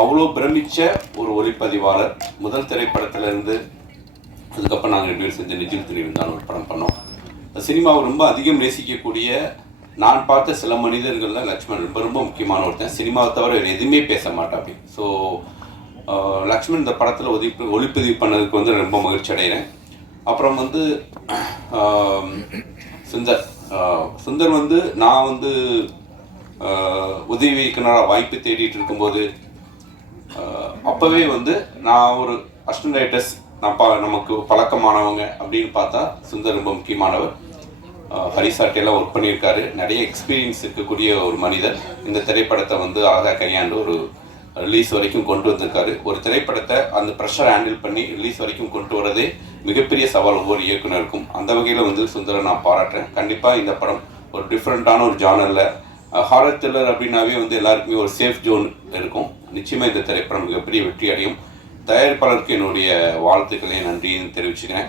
அவ்வளோ பிரமிச்ச ஒரு ஒளிப்பதிவாளர். முதல் திரைப்படத்திலேருந்து அதுக்கப்புறம் நாங்கள் ரெண்டு பேரும் செஞ்ச நெஞ்சில் துணிவுதான் ஒரு படம் பண்ணோம். சினிமாவை ரொம்ப அதிகம் நேசிக்கக்கூடிய நான் பார்த்த சில மனிதர்களில் லக்ஷ்மண் ரொம்ப ரொம்ப முக்கியமான ஒருத்தன். சினிமாவை தவிர வேறு எதுவுமே பேச மாட்டாப்பி. ஸோ லக்ஷ்மண் இந்த படத்தில் ஒளிப்பதிவு பண்ணதுக்கு வந்து ரொம்ப மகிழ்ச்சி அடைகிறேன். அப்புறம் வந்து சுந்தர் வந்து நான் வந்து உதவி இயக்குனராக வாய்ப்பு தேடிட்டு இருக்கும்போது அப்போவே வந்து நான் ஒரு அசிஸ்டன்ட் ரைட்டர்ஸ் நமக்கு பழக்கமானவங்க அப்படின்னு பார்த்தா சுந்தர் ரொம்ப முக்கியமானவர். ஹரிசாட்டையெல்லாம் ஒர்க் பண்ணியிருக்காரு. நிறைய எக்ஸ்பீரியன்ஸ் இருக்கக்கூடிய ஒரு மனிதர். இந்த திரைப்படத்தை வந்து அழகாக கையாண்டு ஒரு ரிலீஸ் வரைக்கும் கொண்டு வந்திருக்காரு. ஒரு திரைப்படத்தை அந்த ப்ரெஷர் ஹேண்டில் பண்ணி ரிலீஸ் வரைக்கும் கொண்டு வரதே மிகப்பெரிய சவால் ஒவ்வொரு இயக்குனருக்கும். அந்த வகையில் வந்து சுந்தரை நான் பாராட்டுறேன். கண்டிப்பாக இந்த படம் ஒரு டிஃப்ரெண்ட்டான ஒரு ஜானரில் ஹாரர் த்ரில்லர் அப்படின்னாவே வந்து எல்லாருக்குமே ஒரு சேஃப் ஜோன் இருக்கும். நிச்சயமாக இந்த திரைப்படம் மிகப்பெரிய வெற்றி அடையும். தயாரிப்பாளருக்கு என்னுடைய வாழ்த்துக்களையும் நன்றியும் தெரிவிச்சுக்கிறேன்.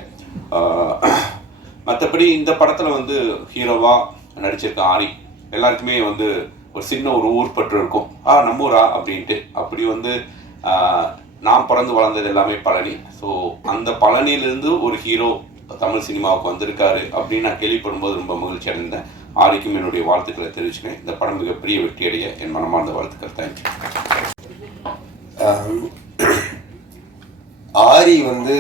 மற்றபடி இந்த படத்தில் வந்து ஹீரோவாக நடிச்சிருக்க ஆரி எல்லாருக்குமே வந்து ஒரு சின்ன ஒரு ஊர் பற்று இருக்கும். நம்ம ஊரா அப்படின்ட்டு. அப்படி வந்து நான் பிறந்து வளர்ந்தது எல்லாமே பழனி. ஸோ அந்த பழனியிலேருந்து ஒரு ஹீரோ தமிழ் சினிமாவுக்கு வந்திருக்காரு அப்படின்னு நான் கேள்விப்படும்போது ரொம்ப மகிழ்ச்சி அடைந்தேன். ஆரிக்கும் என்னுடைய வாழ்த்துக்களை தெரிவிச்சுக்கிறேன். இந்த படம் மிகப்பெரிய வெற்றி அடைய என் மனமார்ந்த வாழ்த்துக்கள். தேங்க்யூ. ஆரி வந்து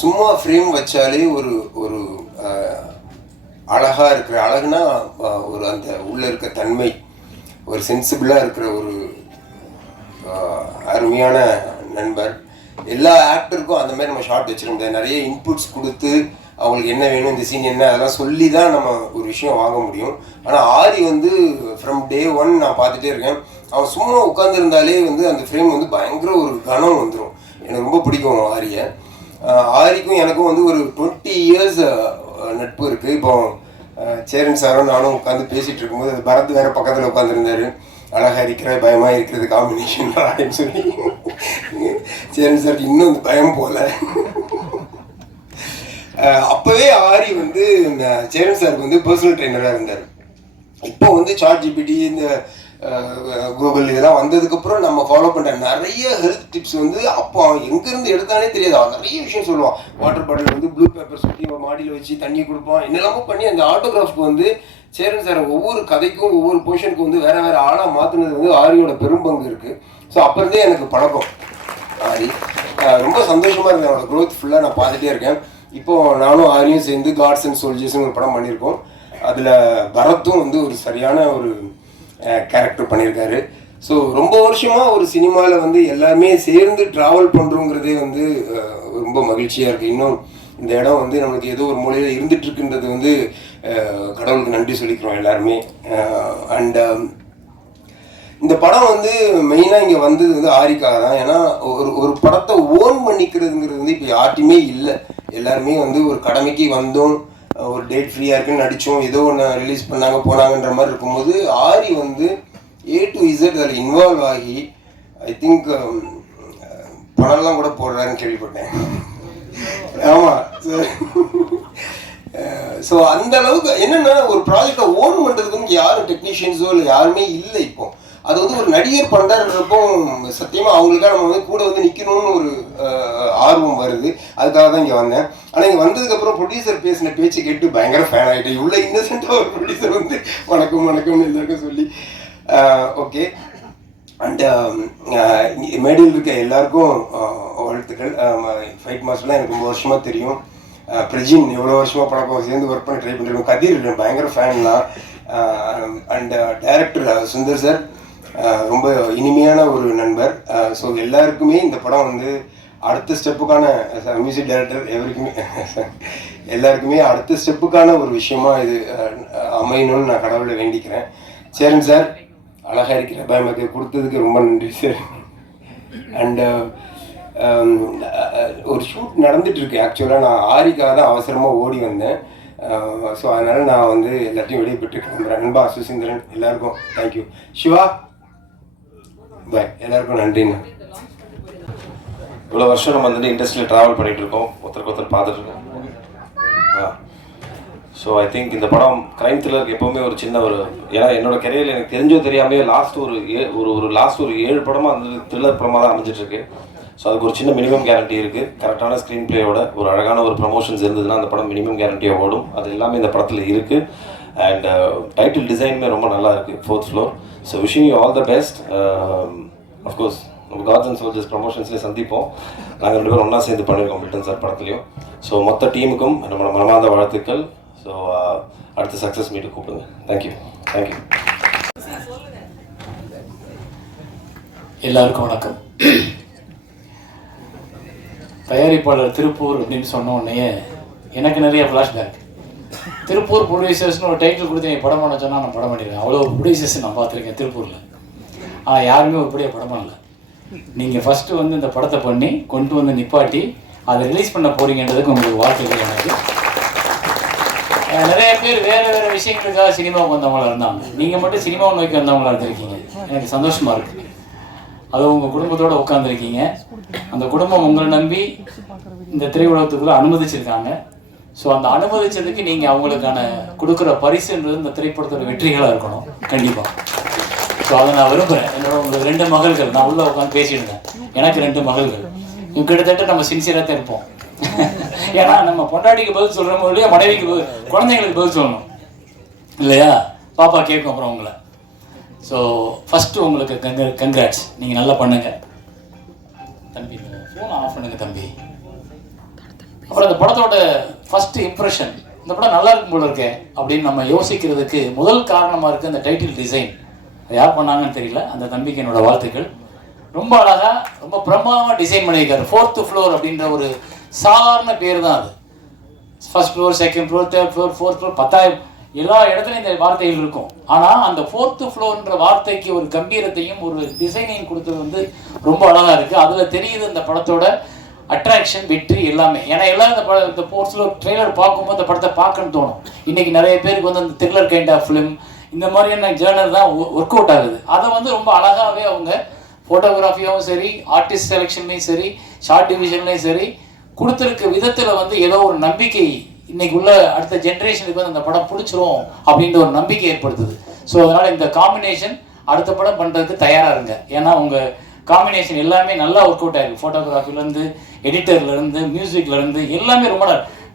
சும்மா ஃப்ரேம் வச்சாலே ஒரு ஒரு அழகாக இருக்கிற அழகுனா ஒரு அந்த உள்ளே இருக்க தன்மை, ஒரு சென்சிபிளாக இருக்கிற ஒரு அருமையான நண்பர். எல்லா ஆக்டருக்கும் அந்த மாதிரி நம்ம ஷார்ட் வச்சிட முடியாது. நிறைய இன்புட்ஸ் கொடுத்து அவங்களுக்கு என்ன வேணும், இந்த சீன் என்ன, அதெல்லாம் சொல்லி தான் நம்ம ஒரு விஷயம் வாங்க முடியும். ஆனால் ஆரி வந்து ஃப்ரம் டே ஒன் நான் பார்த்துட்டே இருக்கேன். அவன் சும்மா உட்காந்துருந்தாலே வந்து அந்த ஃப்ரேம் வந்து பயங்கர ஒரு கனம் வந்துடும். எனக்கு ரொம்ப பிடிக்கும் ஆரியை. ஆரிக்கும் எனக்கும் வந்து ஒரு 20 இயர்ஸ் நட்பு இருக்குது. இப்போ சேரன் சாரும் நானும் உட்காந்து பேசிகிட்டு இருக்கும்போது அது பரத் வேறு பக்கத்தில் உட்காந்துருந்தாரு. அழகாக இருக்கிற பயமாக இருக்கிறது காம்பினேஷன் அப்படின்னு சொல்லி சேரன் சாருக்கு இன்னும் பயம் போல. அப்போவே ஆரி வந்து சேரன் சாருக்கு வந்து பர்சனல் ட்ரெயினராக இருந்தார். இப்போ வந்து சாட் ஜிபிடி இந்த கூகுள் இதெல்லாம் வந்ததுக்கப்புறம் நம்ம ஃபாலோ பண்ணுற நிறைய ஹெல்த் டிப்ஸ் வந்து அப்போ அவன் எங்கேருந்து எடுத்தானே தெரியாது. அவன் நிறைய விஷயம் சொல்லுவான். வாட்டர் பாட்டில் வந்து ப்ளூ பேப்பர் சுற்றி மாடியில் வச்சு தண்ணி கொடுப்பான். என்னெல்லாமோ பண்ணி அந்த ஆட்டோகிராஃப்க்கு வந்து சேரன் சார் ஒவ்வொரு கதைக்கும் ஒவ்வொரு போர்ஷனுக்கும் வந்து வேறு வேறு ஆளாக மாற்றினது வந்து ஆரியோட பெரும்பங்கு இருக்குது. ஸோ அப்போ இருந்தே எனக்கு பழக்கம் ஆரி. ரொம்ப சந்தோஷமாக இருக்கேன். அவனோட க்ரோத் ஃபுல்லாக நான் பார்த்துட்டே இருக்கேன். இப்போது நானும் ஆரியும் சேர்ந்து காட்ஸ் அண்ட் சோல்ஜர்ஸ்னு ஒரு படம் பண்ணியிருக்கோம். அதில் பரத்தும் வந்து ஒரு சரியான ஒரு கேரக்டர் பண்ணியிருக்காரு. ஸோ ரொம்ப வருஷமாக ஒரு சினிமாவில் வந்து எல்லாமே சேர்ந்து ட்ராவல் பண்ணுறோங்கிறதே வந்து ரொம்ப மகிழ்ச்சியாக இருக்குது. இன்னும் இந்த இடம் வந்து நம்மளுக்கு ஏதோ ஒரு மூலையில் இருந்துகிட்ருக்குன்றது வந்து கடவுளுக்கு நன்றி சொல்லிக்கிறோம் எல்லாருமே. அண்ட் இந்த படம் வந்து மெயினாக இங்கே வந்தது வந்து ஆரிக்காக தான். ஏன்னா ஒரு படத்தை ஓன் பண்ணிக்கிறதுங்கிறது வந்து இப்போ யார்ட்டையுமே இல்லை. எல்லாருமே வந்து ஒரு கடமைக்கு வந்தோம், ஒரு டேட் ஃப்ரீயாக இருக்குன்னு நடித்தோம், ஏதோ ஒன்று ரிலீஸ் பண்ணாங்க போனாங்கன்ற மாதிரி இருக்கும்போது ஆரி வந்து A to Z அதில் இன்வால்வ் ஆகி ஐ திங்க் படம்லாம் கூட போடுறாருன்னு கேள்விப்பட்டேன். ஆமாம். ஸோ அந்த அளவுக்கு என்னென்னா ஒரு ப்ராஜெக்டை ஓன் பண்ணுறதுக்கு வந்து யாரும் டெக்னீஷியன்ஸோ இல்லை யாருமே இல்லை. இப்போ அது வந்து ஒரு நடிகர் பண்ணுறப்போ சத்தியமாக அவங்களுக்காக நம்ம வந்து கூட வந்து நிற்கணும்னு ஒரு ஆர்வம் வருது. அதுக்காக தான் இங்கே வந்தேன். ஆனால் இங்கே வந்ததுக்கப்புறம் ப்ரொடியூசர் பேசின பேச்சு கேட்டு பயங்கர ஃபேன் ஆகிட்டேன். இவ்வளோ இன்னசென்ட்டாக ஒரு ப்ரொடியூசர் வந்து வணக்கம் வணக்கம்னு எல்லாருக்கும் சொல்லி ஓகே. அண்ட் மேடையில் இருக்க எல்லாருக்கும் வாழ்த்துக்கள். ஃபைட் மாஸ்டர்லாம் எனக்கு ரொம்ப வருஷமாக தெரியும். பிரஜின் எவ்வளோ வருஷமாக பழக்கம், சேர்ந்து ஒர்க் பண்ணி ட்ரை பண்ணிருக்கோம். கதிர் பயங்கர ஃபேன்லாம். அண்ட் டைரக்டர் சுந்தர் சார் ரொம்ப இனிமையான ஒரு நண்பர். ஸோ எல்லாருக்குமே இந்த படம் வந்து அடுத்த ஸ்டெப்புக்கான மியூசிக் டைரக்டர் எல்லாருக்குமே அடுத்த ஸ்டெப்புக்கான ஒரு விஷயமா இது அமையணும்னு நான் கடவுளை வேண்டிக்கிறேன். சேரன் சார் அழகாக இருக்கிற பயமக்கு கொடுத்ததுக்கு ரொம்ப நன்றி சார். அண்டு ஒரு ஷூட் நடந்துகிட்ருக்கு. ஆக்சுவலாக நான் ஆரிக்காக தான் அவசரமாக ஓடி வந்தேன். ஸோ அதனால் நான் வந்து எல்லாத்தையும் வெளியே பெற்று கிளம்புறேன். நண்பா சுசீந்திரன் எல்லாருக்கும் தேங்க்யூ. சிவா பாய், எல்லாருக்கும் நன்றிண்ணா. இவ்வளோ வருஷம் நம்ம வந்து இண்டஸ்ட்ரியில் ட்ராவல் பண்ணிகிட்டு இருக்கோம், ஒருத்தருக்கு ஒருத்தர் பார்த்துட்ருக்கோம். ஸோ ஐ திங்க் இந்த படம் க்ரைம் த்ரில்லருக்கு எப்போவுமே ஒரு சின்ன ஒரு, ஏன்னா என்னோட கெரியரில் எனக்கு தெரிஞ்சோ தெரியாமே லாஸ்ட் ஒரு 7 படமாக அந்த த்ரில்லர் படமாக தான் அமைஞ்சிட்ருக்கு. ஸோ அதுக்கு ஒரு சின்ன மினிமம் கேரண்டி இருக்குது. கரெக்டான ஸ்க்ரீன் பிளேயோட ஒரு அழகான ஒரு ப்ரமோஷன்ஸ் இருந்ததுன்னா அந்த படம் மினிமம் கேரண்டியாக ஓடும். அது எல்லாமே இந்த படத்தில் இருக்குது. அண்ட் டைட்டில் டிசைனுமே ரொம்ப நல்லா இருக்குது, 4th floor. So wishing you all the best. Of course நம்ம காட்ஸ் அண்ட் சோல்ஜர்ஸ் ப்ரமோஷன்ஸ்லேயே சந்திப்போம். நாங்கள் 2 பேரும் ஒன்றா சேர்ந்து பண்ணியிருக்கோம் மில்டன் சார் படத்துலையும். ஸோ மொத்த டீமுக்கும் நம்மளோட மனமார்ந்த வாழ்த்துக்கள். ஸோ அடுத்த சக்ஸஸ் மீட்டு கூப்பிடுங்க. தேங்க்யூ. எல்லாருக்கும் வணக்கம். தயாரிப்பாளர் திருப்பூர் அப்படின்னு சொன்ன உடனே எனக்கு நிறைய ஃப்ளாஷ்பேக். திருப்பூர் ப்ரொடியூசர்ஸ்னு ஒரு டைட்டில் கொடுத்து நீ படம் பண்ண சொன்னால் நான் படம் பண்ணிடுவேன். அவ்வளோ ப்ரொடியூசர்ஸ் நான் பார்த்துருக்கேன் திருப்பூரில். ஆனால் யாருமே ஒருபடியாக படம் பண்ணல. நீங்கள் ஃபஸ்ட்டு வந்து இந்த படத்தை பண்ணி கொண்டு வந்து நிப்பாட்டி அதை ரிலீஸ் பண்ண போகிறீங்கன்றதுக்கு உங்களுக்கு வாழ்த்துக்கள். எனக்கு நிறைய பேர் வேறு வேறு விஷயங்களுக்காக சினிமாவுக்கு வந்தவங்களாக இருந்தாங்க. நீங்கள் மட்டும் சினிமாவை நோக்கி வந்தவங்களாக இருந்திருக்கீங்க. எனக்கு சந்தோஷமாக இருக்குது. அதுவும் உங்கள் குடும்பத்தோடு உட்காந்துருக்கீங்க. அந்த குடும்பம் உங்களை நம்பி இந்த திரையுலகத்துக்குள்ளே அனுமதிச்சிருக்காங்க. ஸோ அந்த அனுமதிச்சதுக்கு நீங்கள் அவங்களுக்கான கொடுக்குற பரிசுன்றது இந்த திரைப்படத்தோட வெற்றிகளாக இருக்கணும் கண்டிப்பாக. ஸோ அதை நான் விரும்புகிறேன். என்னோட உங்களுக்கு 2 மகள்கள், நான் உள்ளே உட்காந்து பேசியிருந்தேன். எனக்கு 2 மகள்கள். கிட்டத்தட்ட நம்ம சின்சியராக தான் இருப்போம். ஏன்னா நம்ம பொண்டாட்டிக்கு பதில் சொல்கிறோமோ இல்லையா, மனைவிக்கு குழந்தைங்களுக்கு பதில் சொல்லணும் இல்லையா? பாப்பா கேட்கும் அப்புறம் உங்களை. ஸோ ஃபஸ்ட்டு உங்களுக்கு கங்க்ராட்ஸ். நீங்கள் நல்லா பண்ணுங்க தம்பி. ஃபோன் ஆஃப் பண்ணுங்க தம்பி. அப்புறம் இந்த படத்தோட ஃபஸ்ட்டு இம்ப்ரெஷன், இந்த படம் நல்லா இருக்கும் போல இருக்கே அப்படின்னு நம்ம யோசிக்கிறதுக்கு முதல் காரணமாக இருக்குது அந்த டைட்டில் டிசைன். யார் பண்ணாங்கன்னு தெரியல. அந்த தம்பிக்கு என்னோட வாழ்த்துக்கள். ரொம்ப அழகாக ரொம்ப பிரமாதமாக டிசைன் பண்ணியிருக்காரு. 4th ஃப்ளோர் அப்படின்ற ஒரு சாதாரண பேர் தான் அது. 1st floor, 2nd floor, 3rd floor, 4th floor, 10,000 எல்லா இடத்துலையும் இந்த வார்த்தைகள் இருக்கும். ஆனால் அந்த 4th ஃப்ளோர்ன்ற வார்த்தைக்கு ஒரு கம்பீரத்தையும் ஒரு டிசைனையும் கொடுத்தது வந்து ரொம்ப அழகாக இருக்குது. அதில் தெரியுது இந்த படத்தோட அட்ராக்ஷன், வெற்றி எல்லாமே. ஏன்னா எல்லாரும் இந்த 4th ஃப்ளோர் ட்ரெய்லர் பார்க்கும்போது இந்த படத்தை பார்க்கணும்னு தோணும். இன்றைக்கி நிறைய பேருக்கு வந்து அந்த த்ரில்லர் கைண்ட் ஆஃப் ஃபிலிம் இந்த மாதிரியான ஜேர்னர் தான் ஒர்க் அவுட் ஆகுது. அதை வந்து ரொம்ப அழகாகவே அவங்க ஃபோட்டோகிராஃபியாகவும் சரி, ஆர்டிஸ்ட் செலெக்ஷன்லையும் சரி, ஷார்ட் டிவிஷன்லையும் சரி கொடுத்துருக்க விதத்தில் வந்து ஏதோ ஒரு நம்பிக்கை இன்னைக்கு உள்ள அடுத்த ஜென்ரேஷனுக்கு வந்து அந்த படம் பிடிச்சிரும் அப்படின்ற ஒரு நம்பிக்கை ஏற்படுத்துது. ஸோ அதனால் இந்த காம்பினேஷன் அடுத்த படம் பண்ணுறதுக்கு தயாராக இருங்க. ஏன்னா உங்கள் காம்பினேஷன் எல்லாமே நல்லா ஒர்க் அவுட் ஆகிருக்கு. ஃபோட்டோகிராஃபிலேருந்து, எடிட்டர்லேருந்து, மியூசிக்லேருந்து எல்லாமே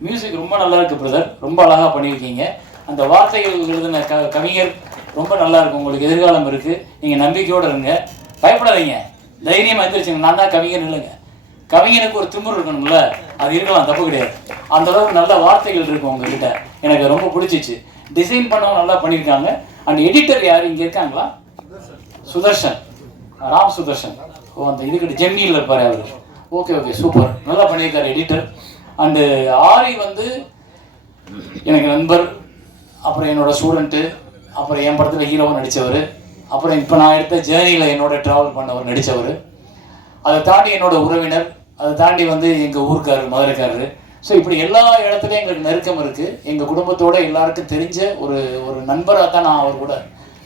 மியூசிக் ரொம்ப நல்லா இருக்குது பிரதர். ரொம்ப அழகாக பண்ணியிருக்கீங்க. அந்த வார்த்தைகள் எழுதின கவிஞர் ரொம்ப நல்லா இருக்கும். உங்களுக்கு எதிர்காலம் இருக்குது. நீங்கள் நம்பிக்கையோடு இருங்க, பயப்படாதீங்க, தைரியமாக எழுந்திரிச்சுங்க. நான் தான் கவிஞர் இல்லைங்க. கவிஞனுக்கு ஒரு திமிரு இருக்கணும்ல, அது இருக்கலாம், தப்பு கிடையாது. அந்த அளவுக்கு நல்ல வார்த்தைகள் இருக்கும் உங்ககிட்ட. எனக்கு ரொம்ப பிடிச்சிச்சு. டிசைன் பண்ணவும் நல்லா பண்ணியிருக்காங்க. அண்ட் எடிட்டர் யார் இங்கே இருக்காங்களா? சுதர்ஷன், ராம் சுதர்ஷன். ஓ, அந்த இதுக்கிட்ட ஜெம்னியில் இருப்பார் அவர். ஓகே சூப்பர், நல்லா பண்ணியிருக்காரு எடிட்டர். அண்டு ஆரி வந்து எனக்கு நண்பர், அப்புறம் என்னோட ஸ்டூடெண்ட்டு, அப்புறம் என் படத்தில் ஹீரோவாக நடித்தவர், அப்புறம் இப்போ நான் எடுத்த ஜேர்னியில் என்னோட ட்ராவல் பண்ணவர் நடித்தவர், அதை தாண்டி என்னோட உறவினர், அதை தாண்டி வந்து எங்கள் ஊருக்காரர், மதுரைக்காரர். ஸோ இப்படி எல்லா இடத்துலையும் எங்களுக்கு நெருக்கம் இருக்குது. எங்கள் குடும்பத்தோடு எல்லாருக்கும் தெரிஞ்ச ஒரு நண்பராக தான்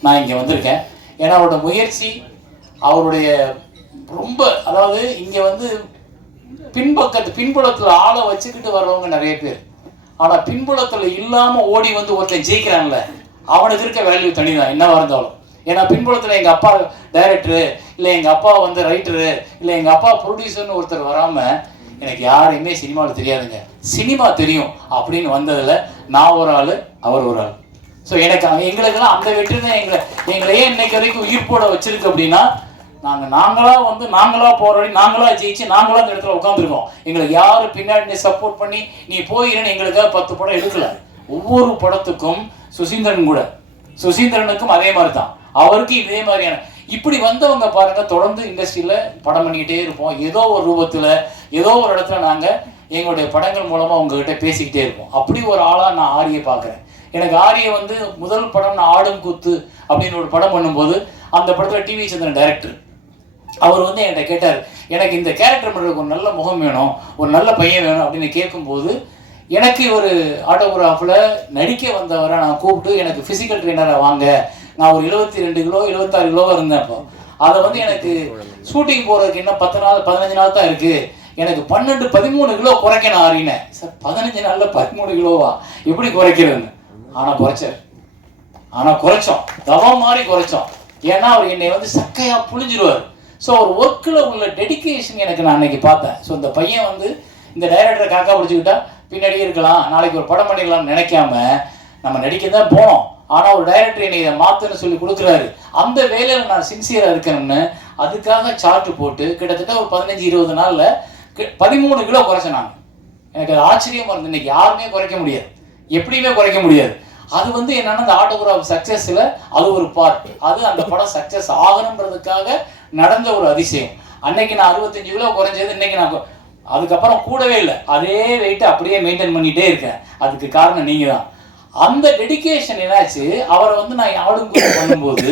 நான் இங்கே வந்திருக்கேன். ஏன்னா அவரோட முயற்சி, அவருடைய ரொம்ப, அதாவது இங்கே வந்து பின்புலத்தில் ஆளை வச்சுக்கிட்டு வர்றவங்க நிறைய பேர். ஆனால் பின்புலத்தில் இல்லாமல் ஓடி வந்து ஒருத்தன் ஜெயிக்கிறான்ல, அவனுக்கு இருக்க வேல்யூ தனி தான் என்னவாக இருந்தாலும். ஏன்னா பின்புலத்தில் எங்கள் அப்பா டைரக்டரு, இல்லை எங்கள் அப்பா வந்து ரைட்டரு, இல்லை எங்கள் அப்பா ப்ரொடியூசர்னு ஒருத்தர் வராமல் எனக்கு யாரையுமே சினிமாவில் தெரியாதுங்க, சினிமா தெரியும் அப்படின்னு வந்ததில் நான் ஒரு ஆள், அவர் ஒரு ஆள். ஸோ எங்களுக்கெல்லாம் அந்த வெற்றி தான் எங்களை ஏன் இன்னைக்கு வரைக்கும் உயிர்ப்போட வச்சிருக்கு அப்படின்னா, நாங்களாக போராடி, நாங்களாக ஜெயிச்சு, நாங்களாக அந்த இடத்துல உட்காந்துருக்கோம். எங்களுக்கு யாரும் பின்னாடி சப்போர்ட் பண்ணி நீ போயிடுன்னு எங்களுக்காக 10 படம் எடுக்கல. ஒவ்வொரு படத்துக்கும் சுசீந்திரனுக்கும் அதே மாதிரி தான், அவருக்கு இதே மாதிரியான இப்படி வந்தவங்க பாருங்க, தொடர்ந்து இண்டஸ்ட்ரியில் படம் பண்ணிக்கிட்டே இருப்போம். ஏதோ ஒரு ரூபத்தில், ஏதோ ஒரு இடத்துல நாங்கள் எங்களுடைய படங்கள் மூலமாக உங்ககிட்ட பேசிக்கிட்டே இருப்போம். அப்படி ஒரு ஆளாக நான் ஆரியை பார்க்குறேன். எனக்கு ஆரியை வந்து முதல் படம் நான் ஆடும் கூத்து அப்படின்னு ஒரு படம் பண்ணும்போது, அந்த படத்தில் டிவி சந்திரன் டைரக்டர், அவர் வந்து என்கிட்ட கேட்டார், எனக்கு இந்த கேரக்டர் பண்ணுறதுக்கு ஒரு நல்ல முகம் வேணும், ஒரு நல்ல பையன் வேணும் அப்படின்னு கேட்கும்போது, எனக்கு ஒரு ஆட்டோகிராஃபில் நடிக்க வந்தவரை நான் கூப்பிட்டு, எனக்கு ஃபிசிக்கல் ட்ரெயினரை வாங்க, நான் ஒரு 72 கிலோ 76 கிலோவாக இருந்தேன். அப்போ அதை வந்து எனக்கு ஷூட்டிங் போகிறதுக்கு இன்னும் 10 நாள் 15 நாள் தான் இருக்குது, எனக்கு 12-13 கிலோ குறைக்கணும் ஆறினேன். சார் 15 நாளில் 13 கிலோவா எப்படி குறைக்கிறதுன்னு? ஆனால் குறைச்சோம், தவம் மாதிரி குறைச்சோம். ஏன்னா அவர் என்னை வந்து சக்கையாக புழிஞ்சிருவார். ஸோ அவர் ஒர்க்கில் உள்ள டெடிக்கேஷன் எனக்கு நான் அன்னைக்கு பார்த்தேன். ஸோ இந்த பையன் வந்து இந்த டைரக்டரை காக்கா பிடிச்சிக்கிட்டா பின்னாடியே இருக்கலாம், நாளைக்கு ஒரு படம் பண்ணிக்கலாம்னு நினைக்காம நம்ம நடிக்க தான் போனோம். ஆனால் ஒரு டைரக்டர் என்னை இதை மாற்றுன்னு சொல்லி கொடுக்குறாரு. அந்த வேலையில் நான் சின்சியராக இருக்கணும்னு அதுக்காக சார்ட்டு போட்டு கிட்டத்தட்ட ஒரு 15-20 நாளில் 13 கிலோ குறைச்சேன் நான். எனக்கு அது ஆச்சரியமாக இருந்தது. இன்னைக்கு யாருமே குறைக்க முடியாது, எப்படியுமே குறைக்க முடியாது. அது வந்து என்னன்னா அந்த ஆட்டோகிராஃப் சக்ஸஸில் அது ஒரு பார்ட். அது அந்த படம் சக்ஸஸ் ஆகணுன்றதுக்காக நடந்த ஒரு அதிசயம். அன்னைக்கு நான் 65 கிலோ குறைஞ்சது, இன்னைக்கு நான் அதுக்கப்புறம் கூடவே இல்லை, அதே வெயிட்டை அப்படியே மெயின்டைன் பண்ணிகிட்டே இருக்கேன். அதுக்கு காரணம் நீங்கள் தான். அந்த டெடிக்கேஷன் என்னாச்சு, அவரை வந்து நான் ஆடும் கூத்து பண்ணும்போது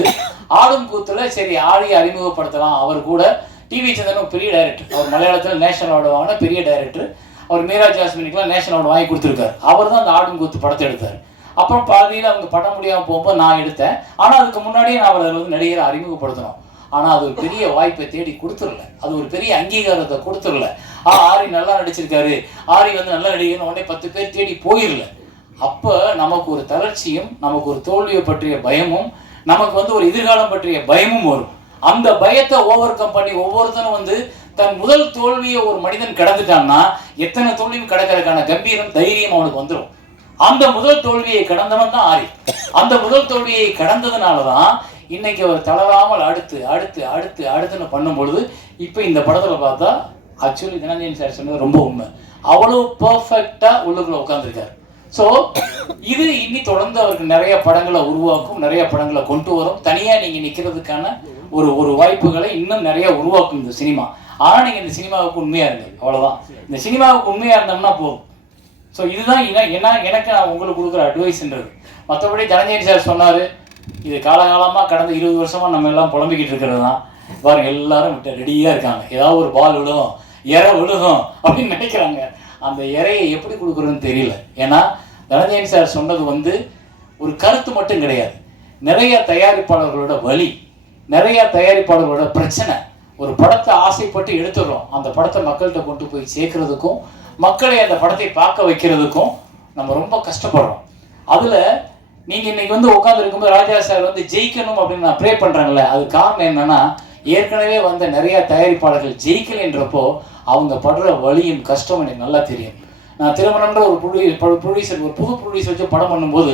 ஆடும் கூத்தில் சரி ஆடியை அறிமுகப்படுத்தலாம். அவர் கூட டிவி சந்திரன் பெரிய டைரக்டர், அவர் மலையாளத்தில் நேஷனல் அவார்டு வாங்கின பெரிய டைரக்டர். அவர் மீரா ஜாஸ்மினுக்குலாம் நேஷனல் அவார்டு வாங்கி கொடுத்துருக்காரு. அவர் தான் அந்த ஆடும் கூத்து படத்தை எடுத்தார். அப்புறம் பாதியில் அவங்க பட முடியாமல் போகும்போது நான் எடுத்தேன். ஆனால் அதுக்கு முன்னாடியே நான் அவரை வந்து நடிகரை அறிமுகப்படுத்தணும். ஆனால் அது ஒரு பெரிய வாய்ப்பை தேடி கொடுத்துடல, அது ஒரு பெரிய அங்கீகாரத்தை கொடுத்துடல. ஆரி நல்லா நடிச்சிருக்காரு, ஆரி வந்து நல்லா நடிகர்னு உடனே 10 பேர் தேடி போயிடல. அப்போ நமக்கு ஒரு தளர்ச்சியும், நமக்கு ஒரு தோல்வியை பற்றிய பயமும், நமக்கு வந்து ஒரு எதிர்காலம் பற்றிய பயமும் வரும். அந்த பயத்தை ஓவர் கம் பண்ணி ஒவ்வொருத்தரும் வந்து தன் முதல் தோல்வியை ஒரு மனிதன் கடந்துட்டான்னா எத்தனை தோல்வியும் கடக்கிறதுக்கான கம்பீரம், தைரியம் அவனுக்கு வந்துடும். அந்த முதல் தோல்வியை கடந்தவன் தான் ஆரி. அந்த முதல் தோல்வியை கடந்ததுனால தான் இன்னைக்கு அவர் தளராமல் அடுத்து அடுத்து அடுத்து அடுத்துன்னு பண்ணும்பொழுது இப்போ இந்த படத்தில் பார்த்தா ஆக்சுவலி தனஞ்சயன் சார் சொன்னது ரொம்ப உண்மை. அவ்வளோ பர்ஃபெக்டாக உள்ளுக்குள்ள உட்காந்துருக்காரு. ஸோ இது இன்னி தொடர்ந்து அவருக்கு நிறைய படங்களை உருவாக்கும், நிறைய படங்களை கொண்டு வரும். தனியாக நீங்கள் நிற்கிறதுக்கான ஒரு வாய்ப்புகளை இன்னும் நிறைய உருவாக்கும் இந்த சினிமா. ஆனால் நீங்கள் இந்த சினிமாவுக்கு உண்மையாக இருங்க, அவ்வளோதான். இந்த சினிமாவுக்கு உண்மையாக இருந்தோம்னா போதும். ஸோ இதுதான் ஏன்னா எனக்கு நான் உங்களுக்கு கொடுக்குற அட்வைஸ்ன்றது. மற்றபடி தனஞ்சயன் சார் சொன்னார், இது காலகாலமாக கடந்த 20 வருஷமாக நம்ம எல்லாம் புலம்பிக்கிட்டு இருக்கிறது தான். பாருங்க எல்லாரும் விட்டு ரெடியாக இருக்காங்க, ஏதாவது ஒரு பால் விழுகும், இறை விழுகும் அப்படின்னு நினைக்கிறாங்க. அந்த இறையை எப்படி கொடுக்குறதுன்னு தெரியல. ஏன்னா தனஞ்சயன் சார் சொன்னது வந்து ஒரு கருத்து மட்டும் கிடையாது, நிறைய தயாரிப்பாளர்களோட வலி, நிறைய தயாரிப்பாளர்களோட பிரச்சனை. ஒரு படத்தை ஆசைப்பட்டு எடுத்துடுறோம், அந்த படத்தை மக்கள்கிட்ட கொண்டு போய் சேர்க்கறதுக்கும் மக்களை அந்த படத்தை பார்க்க வைக்கிறதுக்கும் நம்ம ரொம்ப கஷ்டப்படுறோம். அதில் நீங்கள் இன்னைக்கு வந்து உட்காந்து இருக்கும்போது ராஜா சார் வந்து ஜெயிக்கணும் அப்படின்னு நான் ப்ரே பண்ணுறாங்கல்ல, அது காரணம் என்னன்னா ஏற்கனவே வந்த நிறைய தயாரிப்பாளர்கள் ஜெயிக்கலைன்றப்போ அவங்க படுற வலியும் கஷ்டம் எனக்கு நல்லா தெரியும். நான் திருமணம்ன்ற ஒரு ப்ரொடியூசர், ஒரு புது ப்ரொடியூசர் வச்சு படம் பண்ணும்போது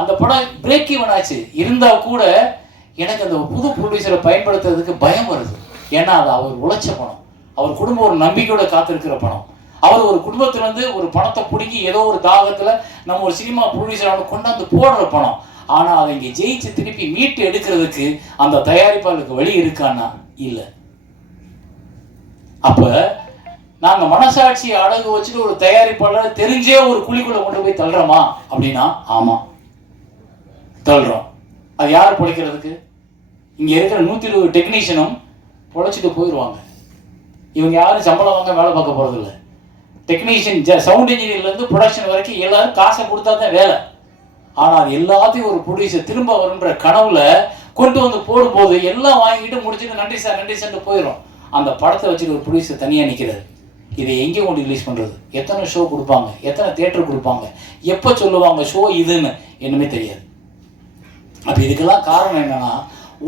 அந்த படம் பிரேக் ஈவன் ஆச்சு. இருந்தால் கூட எனக்கு அந்த புது ப்ரொடியூசரை பயன்படுத்துறதுக்கு பயம் வருது. ஏன்னா அது அவர் உழைச்ச பணம், அவர் குடும்பம் ஒரு நம்பிக்கையோட காத்திருக்கிற பணம். அவர் ஒரு குடும்பத்திலேருந்து ஒரு பணத்தை பிடிங்கி ஏதோ ஒரு தாகத்தில் நம்ம ஒரு சினிமா ப்ரொடியூசரான கொண்டாந்து போடுற பணம். ஆனால் அதை இங்கே ஜெயிச்சு திருப்பி மீட்டு எடுக்கிறதுக்கு அந்த தயாரிப்பாளருக்கு வழி இருக்கான்னா இல்லை. அப்போ நாங்கள் மனசாட்சியை அடகு வச்சுட்டு ஒரு தயாரிப்பாளர் தெரிஞ்சே ஒரு குழிக்குள்ள கொண்டு போய் தள்ளுறோமா அப்படின்னா ஆமாம் தள்ளுறோம். அது யார் பிழைக்கிறதுக்கு? இங்கே இருக்கிற 120 டெக்னீஷியனும் பொழைச்சிட்டு போயிடுவாங்க. இவங்க யாரும் சம்பளம் வாங்க வேலை பார்க்க போகிறதில்ல. டெக்னீஷியன் சவுண்ட் இன்ஜினியர்லேருந்து ப்ரொடக்ஷன் வரைக்கும் எல்லாரும் காசை கொடுத்தா தான் வேலை. ஆனால் அது எல்லாத்தையும் ஒரு ப்ரொடியூசர் திரும்ப வரும்ன்ற கனவுல கொண்டு வந்து போடும்போது எல்லாம் வாங்கிட்டு முடிச்சுட்டு நன்றி சார் நன்றி சார்ட்டு போயிடும். அந்த படத்தை வச்சுட்டு ஒரு ப்ரொடியூசர் தனியாக நிற்கிறாரு. இதை எங்கே கொண்டு ரிலீஸ் பண்ணுறது? எத்தனை ஷோ கொடுப்பாங்க, எத்தனை தியேட்டர் கொடுப்பாங்க, எப்போ சொல்லுவாங்க ஷோ இதுன்னு என்னமே தெரியாது. அப்போ இதுக்கெல்லாம் காரணம் என்னன்னா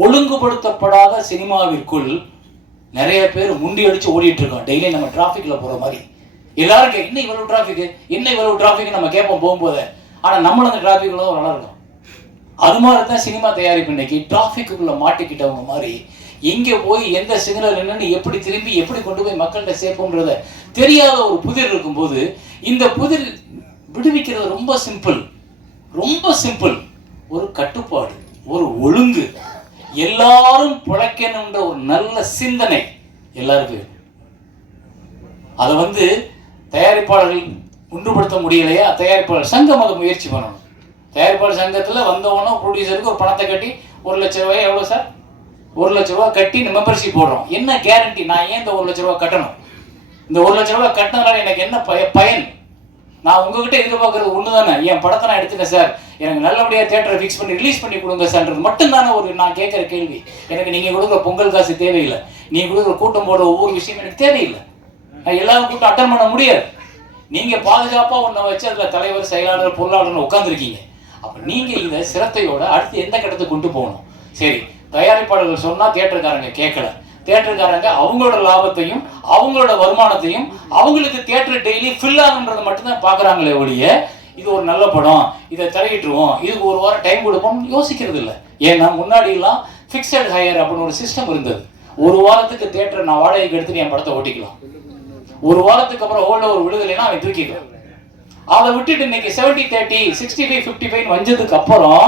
ஒழுங்குபடுத்தப்படாத சினிமாவிற்குள் நிறைய பேர் முண்டி அடிச்சு ஓடிட்டு இருக்கோம். டெய்லி நம்ம டிராஃபிக்கில் போகிற மாதிரி எல்லாரும் என்ன இவ்வளோ டிராஃபிக்கு, என்ன இவ்வளோ டிராஃபிக் நம்ம கேட்போம் போகும்போது. ஆனால் நம்மளும் அந்த டிராஃபிக்குள்ள ஒரு நல்லா இருக்கும். அது மாதிரி தான் சினிமா தயாரிப்பு இன்னைக்கு டிராஃபிக்குள்ளே மாட்டிக்கிட்டவங்க மாதிரி எங்கே போய் எந்த சிக்னல் என்னன்னு எப்படி திரும்பி எப்படி கொண்டு போய் மக்கள்கிட்ட சேர்ப்போம்ன்றத தெரியாத ஒரு புதிர் இருக்கும்போது இந்த புதிர் விடுவிக்கிறது ரொம்ப சிம்பிள், ரொம்ப சிம்பிள். ஒரு கட்டுப்பாடு, ஒரு ஒழுங்கு, எல்லாரும் பிழைக்கணுன்ற ஒரு நல்ல சிந்தனை எல்லாருக்கும். அதை வந்து தயாரிப்பாளர்கள் ஒன்றுபடுத்த முடியலையா? தயாரிப்பாளர் சங்கம் அதை முயற்சி பண்ணணும். தயாரிப்பாளர் சங்கத்தில் வந்தவொன்னே ப்ரொடியூசருக்கு ஒரு பணத்தை கட்டி 1 லட்ச ரூபாய் எவ்வளோ சார்? 1 லட்ச ரூபா கட்டி மெம்பர்ஷிப் போடுறோம். என்ன கேரண்டி? நான் ஏன் இந்த 1 லட்ச ரூபா கட்டணும்? இந்த 1 லட்ச ரூபா கட்டினதுனால எனக்கு என்ன பயன்? நான் உங்ககிட்ட எதிர்பார்க்கறது ஒன்று தானே, என் படத்தை நான் எடுத்துட்டேன் சார், எனக்கு நல்லபடியாக தியேட்டரை ஃபிக்ஸ் பண்ணி ரிலீஸ் பண்ணி கொடுங்க சார்ன்றது மட்டும்தானே ஒரு நான் கேட்குற கேள்வி. எனக்கு நீங்கள் கொடுக்குற பொங்கல் காசு தேவையில்லை, நீங்கள் கொடுக்குற கூட்டம் போடுற ஒவ்வொரு விஷயம் எனக்கு தேவையில்லை. நான் எல்லாரும் கூப்பிட்டு அட்டன் பண்ண முடியாது. நீங்க பாதுகாப்பா ஒன்றை வச்சு அதுல தலைவர், செயலாளர், பொருளாளர் உட்காந்துருக்கீங்க. அப்ப நீங்க இதை சிரத்தையோட அடுத்து எந்த கட்டத்துக்கு கொண்டு போகணும்? சரி, தயாரிப்பாளர்கள் சொன்னா தியேட்டருக்காரங்க கேட்கல. தியேட்டருக்காரங்க அவங்களோட லாபத்தையும் அவங்களோட வருமானத்தையும் அவங்களுக்கு தியேட்டர் டெய்லி ஃபில் ஆகுன்றதை மட்டும்தான் பாக்குறாங்களே ஒழிய இது ஒரு நல்ல படம், இதை திரையிட்டுருவோம், இதுக்கு ஒரு வாரம் டைம் கொடுப்போம் யோசிக்கிறது இல்லை. ஏன்னா முன்னாடி எல்லாம் ஃபிக்ஸட் ஹையர் அப்படின்னு ஒரு சிஸ்டம் இருந்தது. ஒரு வாரத்துக்கு தியேட்டர் நான் வாடகைக்கு எடுத்துட்டு என் படத்தை ஓட்டிக்கலாம். ஒரு வாரத்துக்கு அப்புறம் ஹோல்ட ஒரு விடுதலைன்னா அவன் தூக்கிக்கலாம். அதை விட்டுட்டு இன்னைக்கு 70-30, 65-55 வந்ததுக்கு அப்புறம்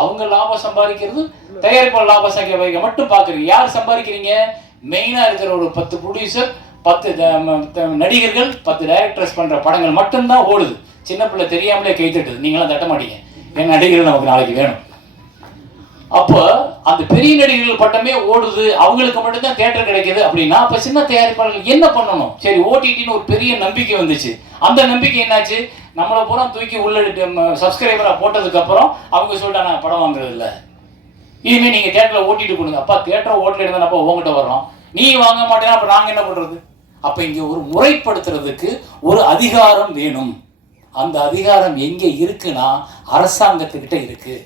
அவங்க லாபம் சம்பாதிக்கிறது, தயாரிப்பாளர் லாபம் சம்பாதிக்க மட்டும் பாக்குறீங்க. யார் சம்பாதிக்கிறீங்க? மெயினா இருக்கிற ஒரு 10 ப்ரொடியூசர், 10 நடிகர்கள், 10 டைரக்டர்ஸ் பண்ற படங்கள் மட்டும்தான் ஓடுது. சின்ன பிள்ளை தெரியாமலே கை தட்டுது. நீங்களாம் தட்ட மாட்டீங்க. என் நடிகர்கள் நமக்கு நாளைக்கு வேணும். அப்போ அந்த பெரிய நடிகர்கள் பட்டமே ஓடுது, அவங்களுக்கு மட்டும்தான் தியேட்டர் கிடைக்குது அப்படின்னா அப்ப சின்ன தயாரிப்பாளர்கள் என்ன பண்ணணும்? சரி, ஓடிடின்னு ஒரு பெரிய நம்பிக்கை வந்துச்சு. அந்த நம்பிக்கை என்னாச்சு? நம்மளை பூரா தூக்கி உள்ள சப்ஸ்கிரைபரா போட்டதுக்கு அப்புறம் அவங்க சொல்லிட்டாங்க படம் வாங்குறது இல்லை, இனிமே நீங்க தியேட்டர்ல ஓட்டிட்டு கொடுங்க. அப்பா தியேட்டர் ஓட்டல இருந்தா உங்ககிட்ட வர்றோம், நீ வாங்க மாட்டேன்னா அப்ப நாங்க என்ன பண்றது? அப்ப இங்க ஒரு முறைப்படுத்துறதுக்கு ஒரு அதிகாரம் வேணும். அந்த அதிகாரம் எங்க இருக்குன்னா அரசாங்கத்துக்கிட்ட இருக்கு.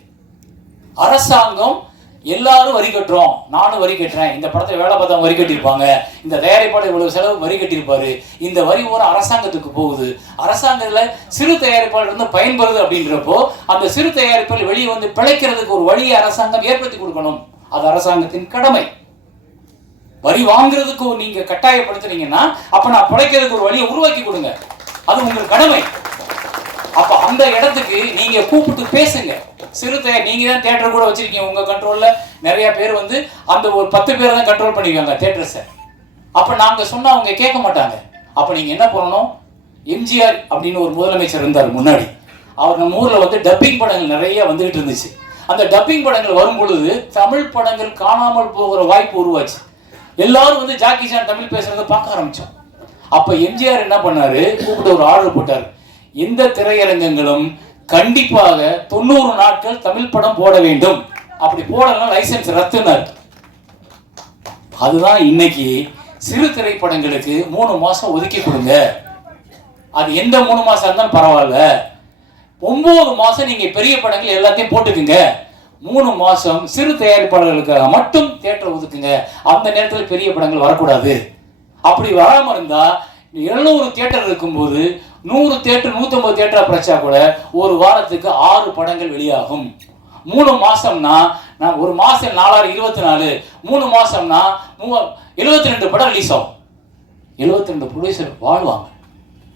அரசாங்கம் எல்லாரும் வரி கட்டுறோம், நானும் வரி கட்டுறேன், இந்த படத்தை வேலை பார்த்தவங்க வரி கட்டியிருப்பாங்க, இந்த தயாரிப்பாளர் இவ்வளவு செலவு வரி கட்டியிருப்பாரு, இந்த வரி ஒரு அரசாங்கத்துக்கு போகுது. அரசாங்கத்துல சிறு தயாரிப்பாளர் இருந்து பயன்படுது அப்படின்றப்போ அந்த சிறு தயாரிப்பாளர் வெளியே வந்து பிழைக்கிறதுக்கு ஒரு வழியை அரசாங்கம் ஏற்படுத்தி கொடுக்கணும். அது அரசாங்கத்தின் கடமை. வரி வாங்குறதுக்கு நீங்க கட்டாயப்படுத்துறீங்கன்னா அப்ப நான் பிழைக்கிறதுக்கு ஒரு வழியை உருவாக்கி கொடுங்க, அது உங்கள் கடமை. அப்ப அந்த இடத்துக்கு நீங்க கூப்பிட்டு பேசுங்க. சிறுத்தை நீங்க தான் தியேட்டர் கூட வச்சிருக்கீங்க, உங்க கண்ட்ரோல்ல நிறைய பேர் வந்து அந்த ஒரு 10 பேரை தான் கண்ட்ரோல் பண்ணிருக்காங்க தியேட்டர்ஸை. அப்ப நாங்க சொன்னா அவங்க கேட்க மாட்டாங்க. அப்ப நீங்க என்ன பண்ணணும்? எம்ஜிஆர் அப்படின்னு ஒரு முதலமைச்சர் இருந்தார் முன்னாடி. அவர் நம்ம ஊர்ல வந்து டப்பிங் படங்கள் நிறைய வந்துகிட்டு இருந்துச்சு. அந்த டப்பிங் படங்கள் வரும் பொழுது தமிழ் படங்கள் காணாமல் போகிற வாய்ப்பு உருவாச்சு. எல்லாரும் வந்து ஜாக்கி சான் தமிழ் பேசுறதை பார்க்க ஆரம்பிச்சோம். அப்ப எம்ஜிஆர் என்ன பண்ணாரு? கூப்பிட்டு ஒரு ஆர்டர் போட்டார், எந்த திரையரங்கங்களும் கண்டிப்பாக 90 நாட்கள் தமிழ் படம் போட வேண்டும், அப்படி போடலாம் லைசன்ஸ் ரத்துனார். அதுதான் இன்னைக்கு சிறு திரைப்படங்களுக்கு 3 மாசம் ஒதுக்கி கொடுங்க. அது எந்த 3 மாசம் இருந்தாலும் பரவாயில்ல, 9 மாசம் நீங்க பெரிய படங்கள் எல்லாத்தையும் போட்டுக்குங்க, 3 மாசம் சிறு தயாரிப்பாளர்களுக்காக மட்டும் தியேட்டர் ஒதுக்குங்க. அந்த நேரத்தில் பெரிய படங்கள் வரக்கூடாது. அப்படி வராம இருந்தா 700 தியேட்டர் இருக்கும்போது 100 தியேட்டர் 150 தியேட்டரா பிரச்சா கூட ஒரு வாரத்துக்கு 6 படங்கள் வெளியாகும். 3 மாசம்னா நான் ஒரு மாசம் 4/24, 3 மாசம்னா 72 படம் ரிலீஸ் ஆகும். 72 ப்ரொடியூசர் வாழ்வாங்க.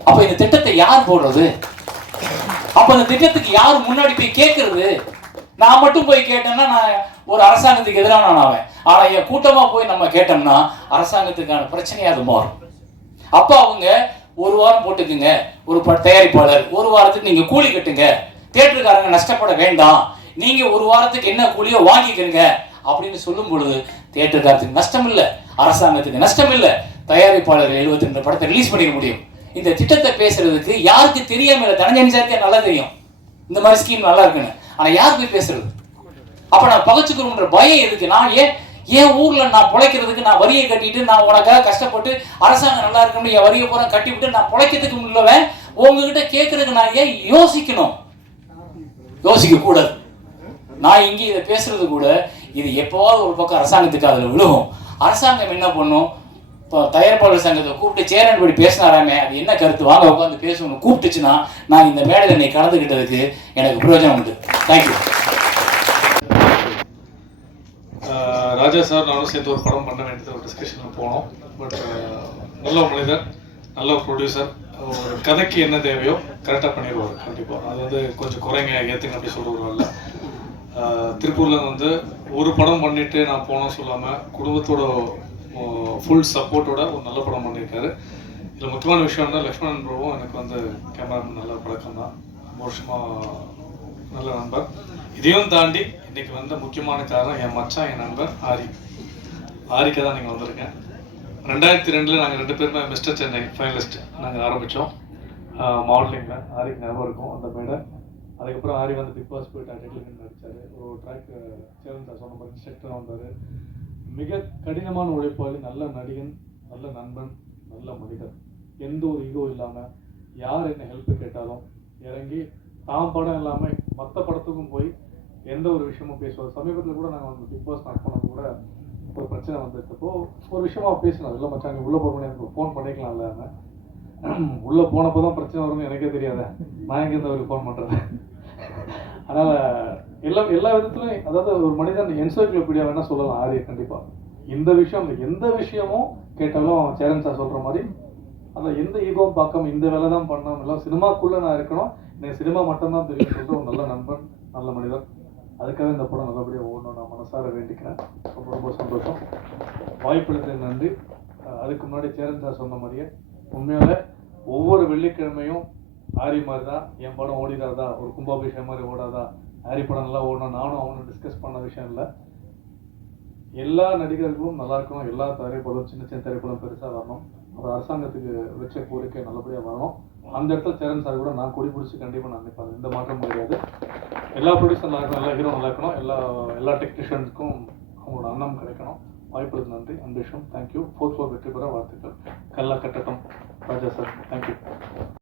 அப்ப இந்த திட்டத்தை யார் போடுறது? அப்ப இந்த திட்டத்துக்கு யார் முன்னாடி போய் கேட்கறது? நான் மட்டும் போய் கேட்டேன்னா நான் ஒரு அரசாங்கத்துக்கு எதிரான ஆவேன். ஆனா என் கூட்டமா போய் நம்ம கேட்டோம்னா அரசாங்கத்துக்கான பிரச்சனையா அது மாறும். அப்ப அவங்க ஒரு வாரம் போட்டுக்குங்க, ஒரு தயாரிப்பாளர் ஒரு வாரத்துக்கு நீங்க கூலி கட்டுங்க, தியேட்டருக்காரங்க நஷ்டப்பட வேண்டாம், நீங்க ஒரு வாரத்துக்கு என்ன கூலியோ வாங்கிக்கிறங்க அப்படின்னு சொல்லும் பொழுது தியேட்டருக்காரத்துக்கு நஷ்டம் இல்லை, அரசாங்கத்துக்கு நஷ்டம் இல்லை, தயாரிப்பாளர் 72 படத்தை ரிலீஸ் பண்ணிக்க முடியும். இந்த திட்டத்தை பேசுறதுக்கு யாருக்கு தெரியாம இல்லை? தனஞ்சனி சாத்தியா நல்லா தெரியும் இந்த மாதிரி ஸ்கீம் நல்லா இருக்குன்னு. ஆனா யார் போய் பேசுறது? அப்ப நான் பகச்சுக்கிறோம்ன்ற பயம் எதுக்கு? நான் ஏன் ஊர்ல நான் பிழைக்கிறதுக்கு நான் வரியை கட்டிட்டு நான் உனக்காக கஷ்டப்பட்டு அரசாங்கம் நல்லா இருக்குன்னு என் வரியை பூரா கட்டி விட்டு நான் பிழைக்கிறதுக்கு முன்னவன் உங்ககிட்ட கேட்கறதுக்கு நான் ஏன் யோசிக்கணும்? யோசிக்க கூடாது. நான் இங்கே இதை பேசுறது கூட இது எப்போவாவது ஒரு பக்கம் அரசாங்கத்துக்கு அதில் விழுகும். அரசாங்கம் என்ன பண்ணும்? இப்போ தயாரிப்பாளர் சங்கத்தை கூப்பிட்டு சேரன் படி பேசினாராமே, அது என்ன கருத்து, வாங்க உட்காந்து பேசணும் கூப்பிட்டுச்சுன்னா நான் இந்த மேடையில் என்னை கலந்துக்கிட்டதுக்கு எனக்கு பிரயோஜனம் உண்டு. தேங்க்யூ. ராஜா சார் நானும் சேர்ந்து ஒரு படம் பண்ண வேண்டியது ஒரு டிஸ்கஷனில் போனோம். பட் நல்ல மனிதர், நல்ல ப்ரொடியூசர், ஒரு கதைக்கு என்ன தேவையோ கரெக்டாக பண்ணிடுவார். கண்டிப்பாக அது வந்து கொஞ்சம் குறைங்க ஏற்றுங்க அப்படி சொல்லுவார்ல. திருப்பூரில் வந்து ஒரு படம் பண்ணிட்டு நான் போனோம் சொல்லாமல் குடும்பத்தோட ஃபுல் சப்போர்ட்டோட ஒரு நல்ல படம் பண்ணியிருக்காரு. இதில் முக்கியமான விஷயம்னா லக்ஷ்மணன் ப்ரோவும் எனக்கு வந்து கேமராமேன் நல்ல பழக்கம் தான், வருஷமாக நல்ல நண்பர். இதையும் தாண்டி இன்னைக்கு வந்த முக்கியமான காரணம் என் மச்சான், என் நண்பர் ஆரிக்கா தான் நீங்கள் வந்திருக்கேன். 2002 நாங்கள் 2 பேருமே மிஸ்டர் சென்னை ஃபைனலிஸ்ட் நாங்கள் ஆரம்பித்தோம் மாடலிங்கில். ஆரிக்கு ஞாபகம் இருக்கும் அந்த மேடை. அதுக்கப்புறம் ஆரி வந்து பிக் பாஸ் போயிட்டு டைட்டில் நடித்தார். ஒரு ட்ராக் சேவன் சார் சொன்ன மாதிரி இன்ஸ்ட்ரக்டராக வந்தார். மிக கடினமான உழைப்பாளி, நல்ல நடிகன், நல்ல நண்பன், நல்ல மனிதர். எந்த ஒரு ஈகோ இல்லாமல் யார் என்ன ஹெல்ப் கேட்டாலும் இறங்கி தான் படம் இல்லாமல் மற்ற படத்துக்கும் போய் எந்த ஒரு விஷயமும் பேசுவார். சமீபத்தில் கூட நாங்கள் வந்து பிக் பாஸ் ஸ்டார்ட் பண்ணது கூட ஒரு பிரச்சனை வந்துட்டப்போ ஒரு விஷயமா பேசினோம். இல்லை மச்சான் நீ உள்ளே போகணும், எனக்கு ஃபோன் பண்ணிக்கலாம்ல. உள்ளே போனப்போ தான் பிரச்சனை வரும்னு எனக்கே தெரியாத, நான் எங்கேருந்து அவருக்கு ஃபோன் பண்ணுறது. அதனால் எல்லா விதத்துலையும், அதாவது ஒரு மனிதன் என்சைக்ளோபீடியா வேணால் சொல்லலாம் ஆரிய. கண்டிப்பாக இந்த விஷயம் எந்த விஷயமும் கேட்டாலும் சேரன் சார் சொல்கிற மாதிரி அந்த எந்த ஈகோவும் பார்க்காம இந்த வேலை தான் பண்ணோம், எல்லாம் சினிமாக்குள்ளே நான் இருக்கணும், எனக்கு சினிமா மட்டும்தான் தெரியும் சொல்லிட்டு ஒரு நல்ல நண்பன், நல்ல மனிதர். அதுக்காக இந்த படம் நல்லபடியாக ஓடணும் நான் மனசார வேண்டிக்கிறேன். ரொம்ப ரொம்ப சந்தோஷம். வாய்ப்பளித்தது நன்றி. அதுக்கு முன்னாடி சேரன் சார் சொன்ன மாதிரியே உண்மையால ஒவ்வொரு வெள்ளிக்கிழமையும் ஆரி மாதிரி தான் என் படம் ஓடிடாதா, ஒரு கும்பாபிஷேகம் மாதிரி ஓடாதா, ஆரி படம் நல்லா ஓடணும் நானும் அவனும் டிஸ்கஸ் பண்ண விஷயம் இல்லை. எல்லா நடிகர்களும் நல்லா இருக்கணும், எல்லா திரைப்படம் சின்ன சின்ன திரைப்படம் பெருசாக வரணும், ஒரு அரசாங்கத்துக்கு வச்ச கோரிக்கை நல்லபடியாக வரணும். அந்த இடத்துல சேரன் சார் கூட நான் கொடி பிடிச்சி கண்டிப்பாக நான் நினைப்பேன். எந்த மாற்றம் கிடையாது. எல்லா ப்ரொடியூசர் நல்லா இருக்கணும், எல்லா ஹீரோ நல்லா இருக்கணும், எல்லா டெக்னீஷியன்ஸுக்கும் அவங்களோட அன்னம் கிடைக்கணும். வாய்ப்புக்கு நன்றி. அம்பிஷம். தேங்க்யூ. 4 வெற்றி பெற வாழ்த்துக்கள். கல்லா கட்டட்டும் ராஜா சார். தேங்க்யூ.